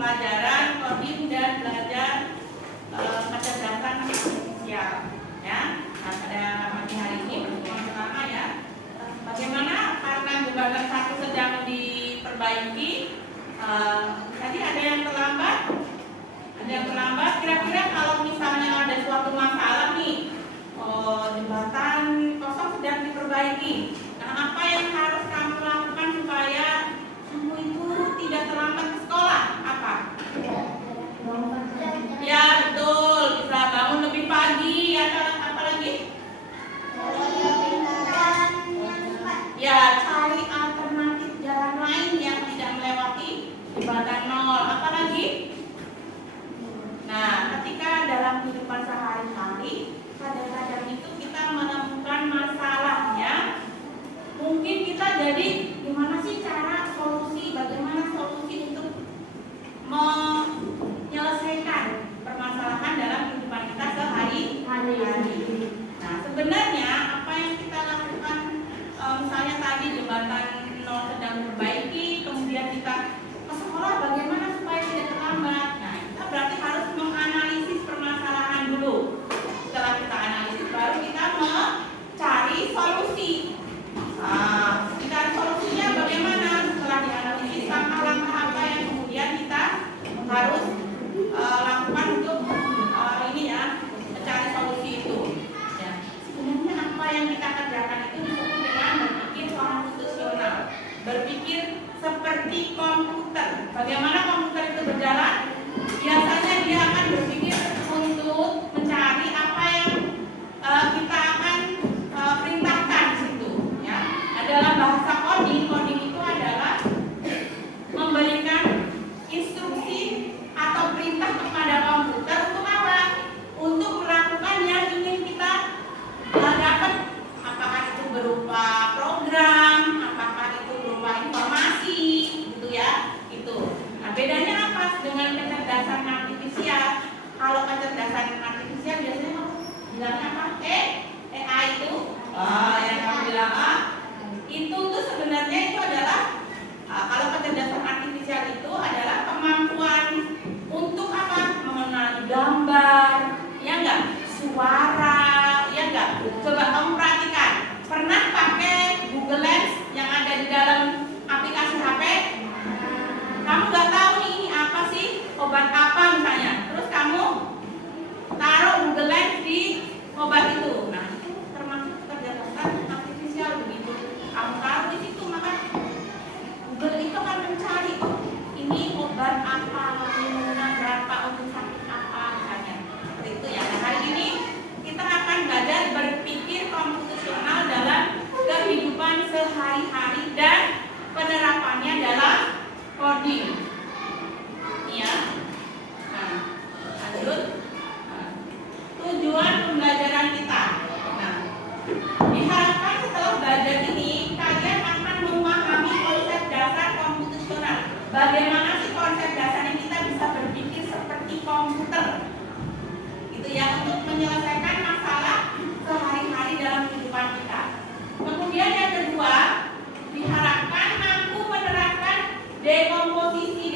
pelajaran coding dan belajar kecerdasan artifisial ya. Nah, pada pagi hari ini pertemuan pertama ya. Bagaimana karena jembatan 1 sedang diperbaiki, tadi ada yang terlambat? Ada yang terlambat, kira-kira kalau misalnya ada suatu masalah nih, jembatan kosong sedang diperbaiki. Nah, apa yang harus kamu lakukan supaya kamu itu tidak terlambat ke sekolah? Apa? Ya betul, bisa bangun lebih pagi. Apa lagi? Ya, cari alternatif jalan lain yang tidak melewati jembatan 0. Apa lagi? Nah, ketika dalam kehidupan sehari-hari, kadang-kadang itu kita menemukan masalahnya. Mungkin kita jadi gimana sih cara solusi, bagaimana solusi untuk menyelesaikan permasalahan dalam kehidupan kita sehari-hari. Nah, sebenarnya apa yang kita lakukan, misalnya tadi jembatan 0 sedang diperbaiki, kemudian kita ke sekolah bagaimana supaya tidak terlambat. Nah, kita berarti harus menganalisis permasalahan dulu. Setelah kita analisis, baru kita mencari solusi. Mencari solusinya bagaimana? Setelah dianalisis, langkah-langkah apa yang kemudian kita harus lakukan untuk mencari solusi itu. Ya. Sebenarnya apa yang kita kerjakan itu disebut dengan berpikir konstitusional, berpikir seperti komputer. Bagaimana komputer itu berjalan? Biasanya dia akan berpikir untuk mencari apa yang kita akan perintahkan di situ. Ya. Dalam bahasa coding itu adalah memberikan instruksi atau perintah kepada komputer untuk apa? Untuk melakukan yang ingin kita dapat. Apakah itu berupa program, apakah itu berupa informasi, gitu ya. Itu. Nah, bedanya apa dengan kecerdasan artifisial? Kalau kecerdasan artifisial biasanya kamu bilangnya apa? AI itu. Yang kamu bilang itu tuh sebenarnya itu adalah kalau kecerdasan artifisial itu adalah kemampuan untuk apa? Mengenali gambar, ya enggak? Suara, ya enggak? Coba kamu perhatikan, pernah pakai Google Lens yang ada di dalam aplikasi HP? Kamu nggak tahu nih ini apa sih, obat apa misalnya, terus kamu taruh Google Lens di obat itu. Nah, itu termasuk kecerdasan artifisial begitu. Kamu taruh di situ, maka Google itu akan mencari ini obat apa, menggunakan berapa untuk sakit apa misalnya. Seperti itu ya. Nah, hari ini kita akan belajar berpikir komputasional dalam kehidupan sehari-hari dan penerapannya dalam coding. Ya. Nah, lanjut. Tujuan pembelajaran kita. Nah, diharapkan setelah belajar ini kalian akan memahami konsep dasar komputasional. Bagaimana sih konsep dasar ini kita bisa berpikir seperti komputer, gitu ya, untuk menyelesaikan masalah sehari-hari dalam kehidupan kita. Kemudian yang kedua, diharapkan mampu menerapkan dekomposisi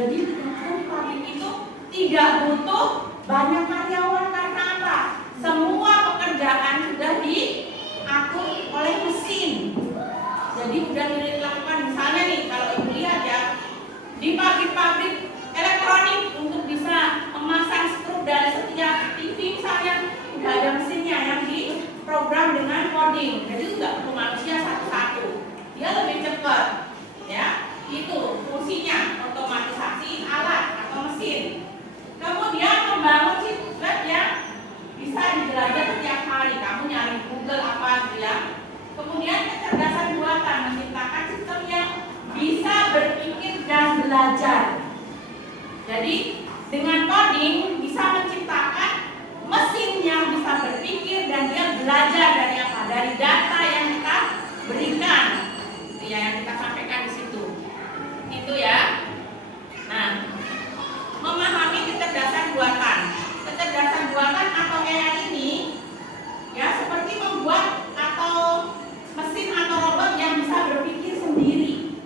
Jadi pabrik itu tidak butuh banyak karyawan karena apa? Semua pekerjaan sudah diatur oleh mesin. Jadi sudah dilakukan. Misalnya nih, kalau ibu lihat ya, di pabrik-pabrik elektronik untuk bisa memasang struk dari setiap TV misalnya sudah ada mesinnya yang diprogram dengan coding. Jadi nggak perlu manusia satu-satu. Dia lebih cepat, ya. Itu fungsinya, otomatisasi alat atau mesin. Kemudian membangun situs web yang bisa dijelajah setiap hari. Kamu nyari Google apa gitu ya. Kemudian kecerdasan buatan, menciptakan sistem yang bisa berpikir dan belajar. Jadi dengan coding bisa menciptakan mesin yang bisa berpikir dan dia belajar dari apa? Dari data yang kita berikan, itu ya, yang kita sampaikan di situ. Itu ya. Nah, memahami kecerdasan buatan. Kecerdasan buatan atau AI ini ya seperti membuat atau mesin atau robot yang bisa berpikir sendiri,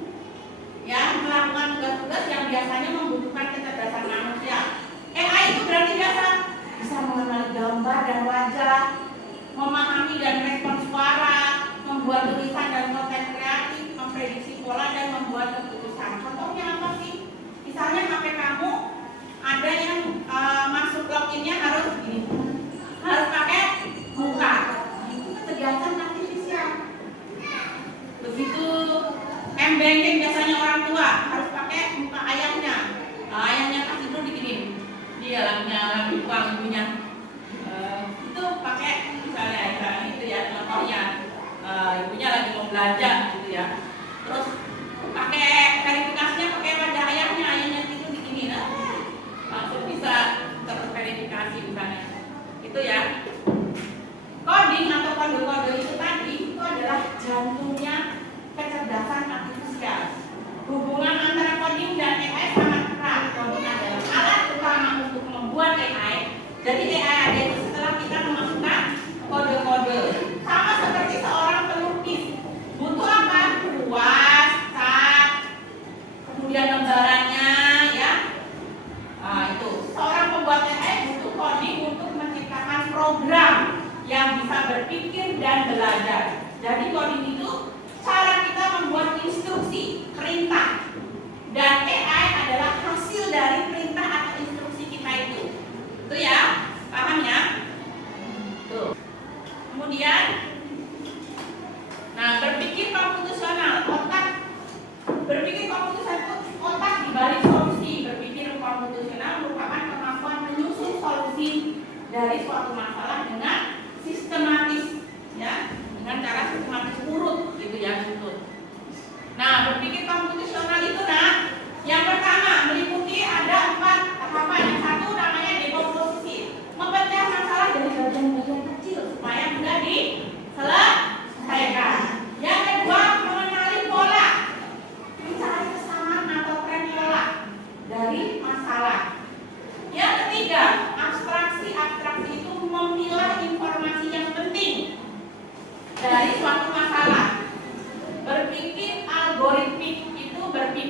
ya, melakukan tugas-tugas yang biasanya membutuhkan kecerdasan manusia. AI itu berarti bisa mengenali gambar dan wajah, memahami dan respon suara, membuat tulisan dan konten kreatif, memprediksi pola dan membuat keputusan. Contohnya apa sih? Misalnya HP kamu ada yang masuk loginnya harus gini, harus pakai muka. Itu kecerdasan artifisial. Begitu M-banking biasanya orang tua harus pakai muka ayahnya. Ayahnya kasih dulu digini, dia lagi uang ibunya. Itu pakai misalnya itu ya contohnya, ibunya lagi mau belanja gitu ya. Terus pakai verifikasinya pakai wajah ayahnya itu digini, langsung bisa terverifikasi misalnya. Itu ya. Coding atau kode-kode itu tadi itu adalah jantungnya kecerdasan artifisial. Hubungan antara coding dan AI sangat erat. Coding adalah alat utama untuk membuat AI. Jadi AI ada itu setelah kita memasukkan kode-kode. Sama seperti seorang pelukis. Butuh apa? Kuas, cat, kemudian lembarannya, ya. Itu. Seorang pembuat AI butuh coding untuk menciptakan program yang bisa berpikir dan belajar. Jadi coding itu cara kita membuat instruksi, perintah. Dan AI adalah hasil dari perintah atau instruksi kita itu. Itu ya, paham ya? Tuh. Kemudian, nah berpikir komputasional, berpikir komputasional itu otak di balik solusi. Berpikir komputasional merupakan kemampuan menyusun solusi dari suatu masalah dengan sistematis, ya, dengan cara sistematis urut gitu ya, urut. Nah, berpikir komputasional itu yang pertama meliputi ada 4 tahapan. Yang satu namanya dekomposisi, memecah masalah dari bagian-bagian kecil supaya mudah diselesaikan. Yang kedua mengenali pola, mencari kesamaan atau tren pola dari masalah. Yang ketiga abstraksi itu memilah informasi yang penting dari suatu masalah. Berpikir algoritmik itu berpikir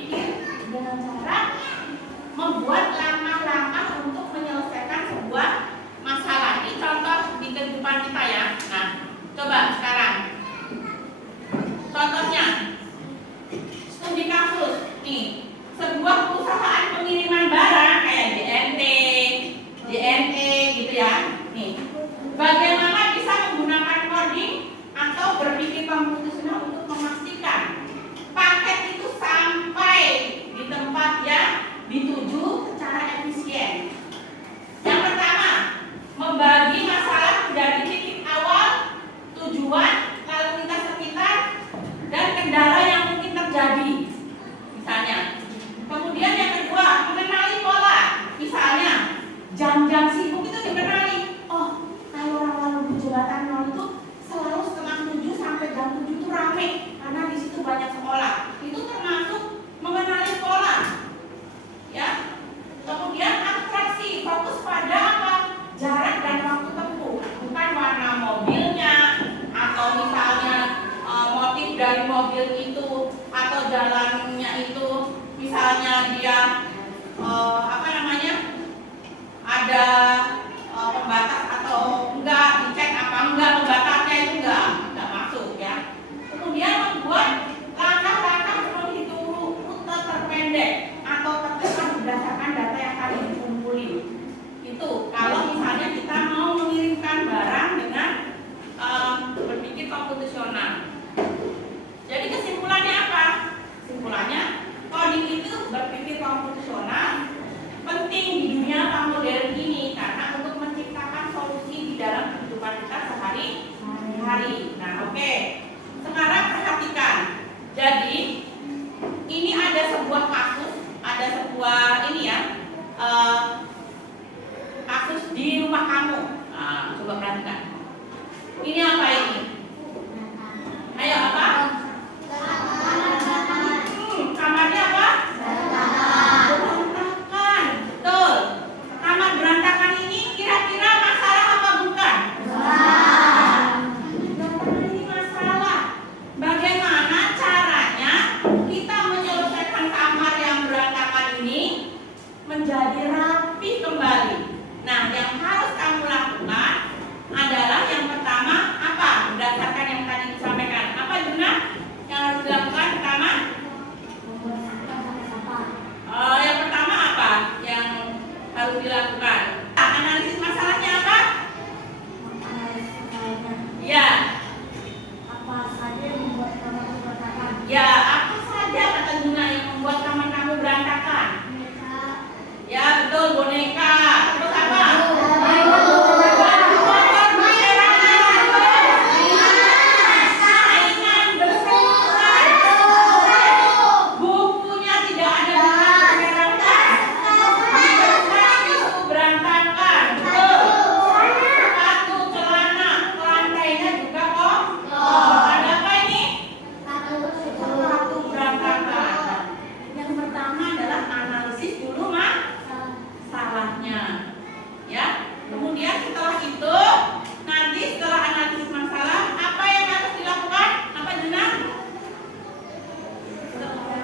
Coba perhatikan. Ini apa ini? Ayo apa? Kamarnya apa? Berantakan. Betul. Kamar berantakan ini kira-kira masalah apa bukan? Ini masalah. Bagaimana caranya kita menyelesaikan kamar yang berantakan ini menjadi rapi kembali? Nah, yang harus kamu lakukan adalah yang pertama apa? Berdasarkan yang tadi disampaikan. Apa Juna? Yang harus dilakukan pertama? Yang pertama apa? Yang harus dilakukan? Analisis masalahnya apa? Ya. Apa saja yang membuat kamar berantakan? Ya, apa saja kata Juna yang membuat kamar kamu berantakan? Ya, betul, boneka. Terus apa? Mainan berserakan. Bukunya tidak ada di berserakan. Kertas itu berantakan. Betul. Sepatu, celana, lantainya juga kok. Ada apa ini? Sepatu berantakan. Yang pertama adalah analisis dulu masalahnya, ya. Kemudian setelah itu, nanti setelah analisis masalah, apa yang harus dilakukan? Apa Juna?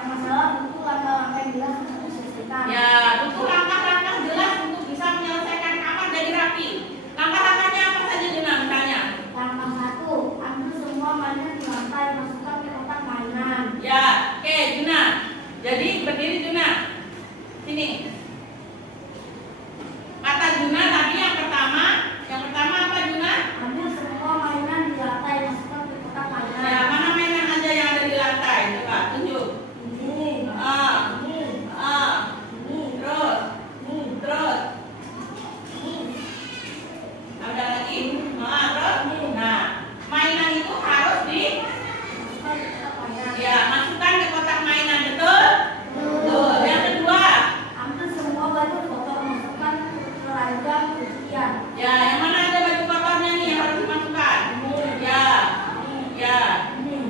Masalah buku langkah-langkah jelas untuk diselesaikan. Ya, butuh langkah-langkah jelas untuk bisa menyelesaikan kamar jadi rapi. Langkah-langkahnya apa saja Juna misalnya? Langkah 1, ambil semua mainan di lantai, masukkan ke kotak mainan. Ya, oke Juna. Jadi berdiri Juna. Sini. Kata Juna tadi yang pertama apa Juna? Ambil semua mainan di lantai, masukkan ke kotak mainan. Ya, mana mainan aja yang ada di lantai? Coba tunjuk. Ini, Ah, ini, ah, ini, terus, ini, terus. ini. Ada lagi? Terus. Nah, mainan itu harus Masukkan ke kotak mainan. ya masukkan ke kotak mainan, betul? Betul. Yang kedua, Ambil semua baju kotor, masukkan ke ragam cucian. ya yang mana ada baju kotornya nih yang harus dimasukkan? Ya, ya,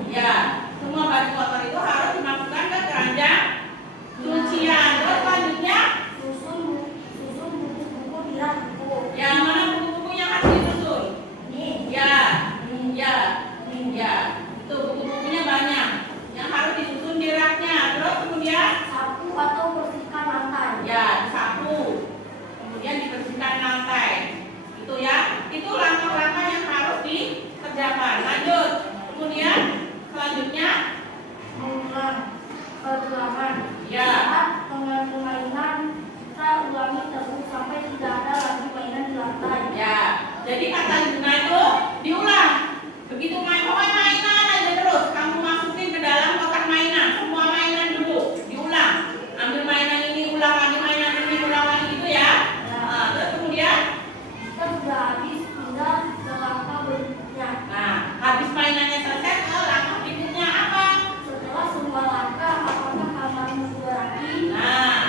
ya. Semua baju kotor itu harus dimasukkan ke keranjang cucian. Terus selanjutnya, Susun buku-buku di rak buku. yang mana buku-buku yang harus disusun? Ini, Ya, ini, ya, ini. ya. Itu buku-bukunya banyak yang harus disusun di raknya. Terus kemudian Sapu atau bersihkan lantai. ya disapu, kemudian dibersihkan lantai. Itu ya, itu langkah-langkah yang harus dikerjakan. Lanjut. Kemudian selanjutnya Mengulang perulangan. ya, Saat mengambil mainan, kita ulangi terus sampai tidak ada lagi mainan di lantai. ya. Jadi kata Juna itu diulang. Begitu pokoknya mainan aja terus. Kamu masukin ke dalam kotak mainan. Semua mainan dulu diulang. Ambil mainan ini, ulang lagi mainan ini, ulang lagi gitu ya. Nah, terus kemudian, Jika sudah habis, pindah ke langkah berikutnya. nah habis mainannya selesai, ke langkah berikutnya apa? Setelah semua langkah, apakah kamarmu sudah rapi? Nah,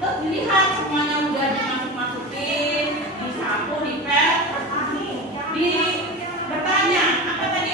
terus dilihat semuanya udah dimasuk-masukin, disapu, dipel, bertanya apa tadi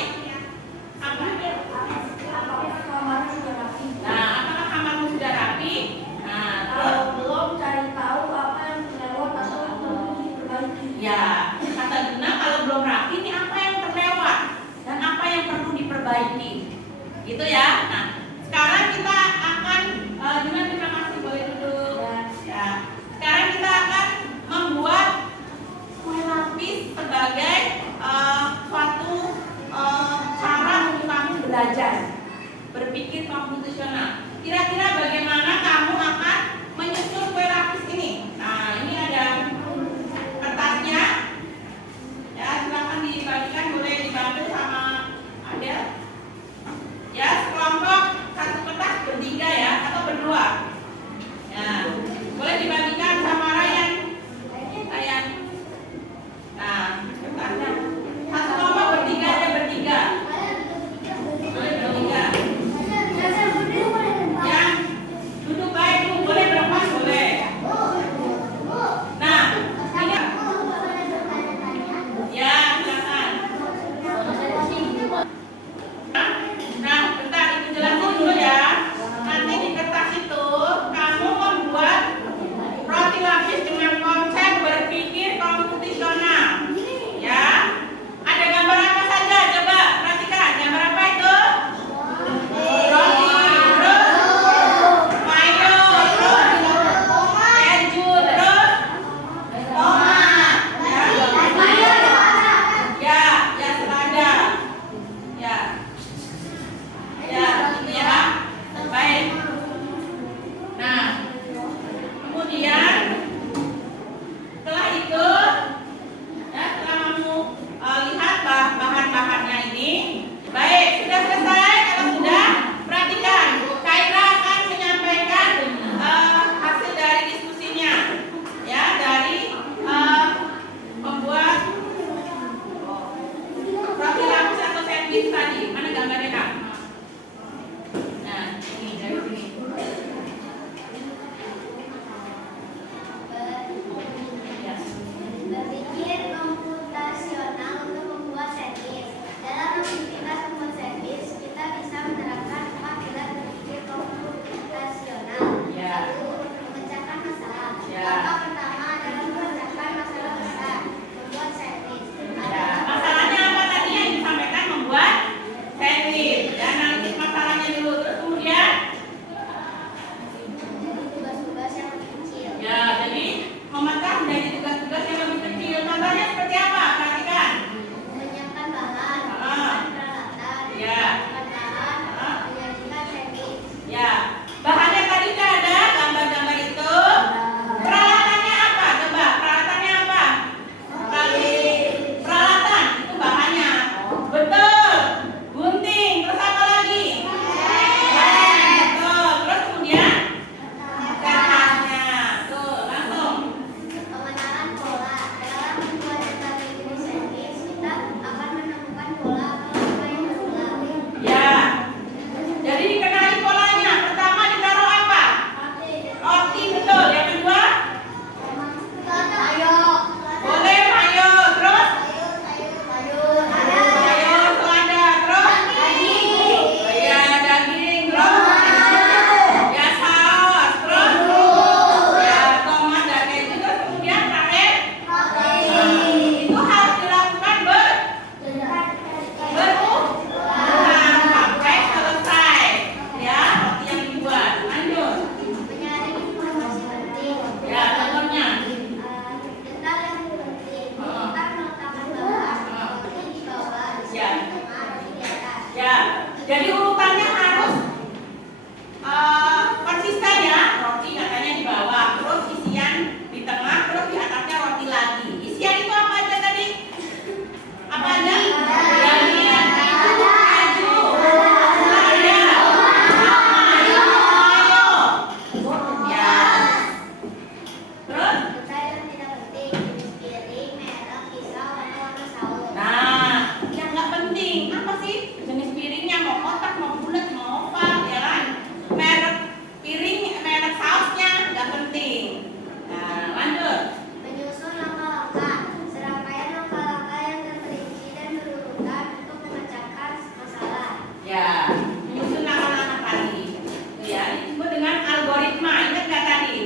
dengan algoritma. Ingat nggak tadi?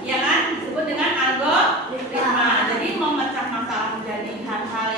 Ya kan? Disebut dengan algoritma. Jadi memecah masalah menjadi hal-hal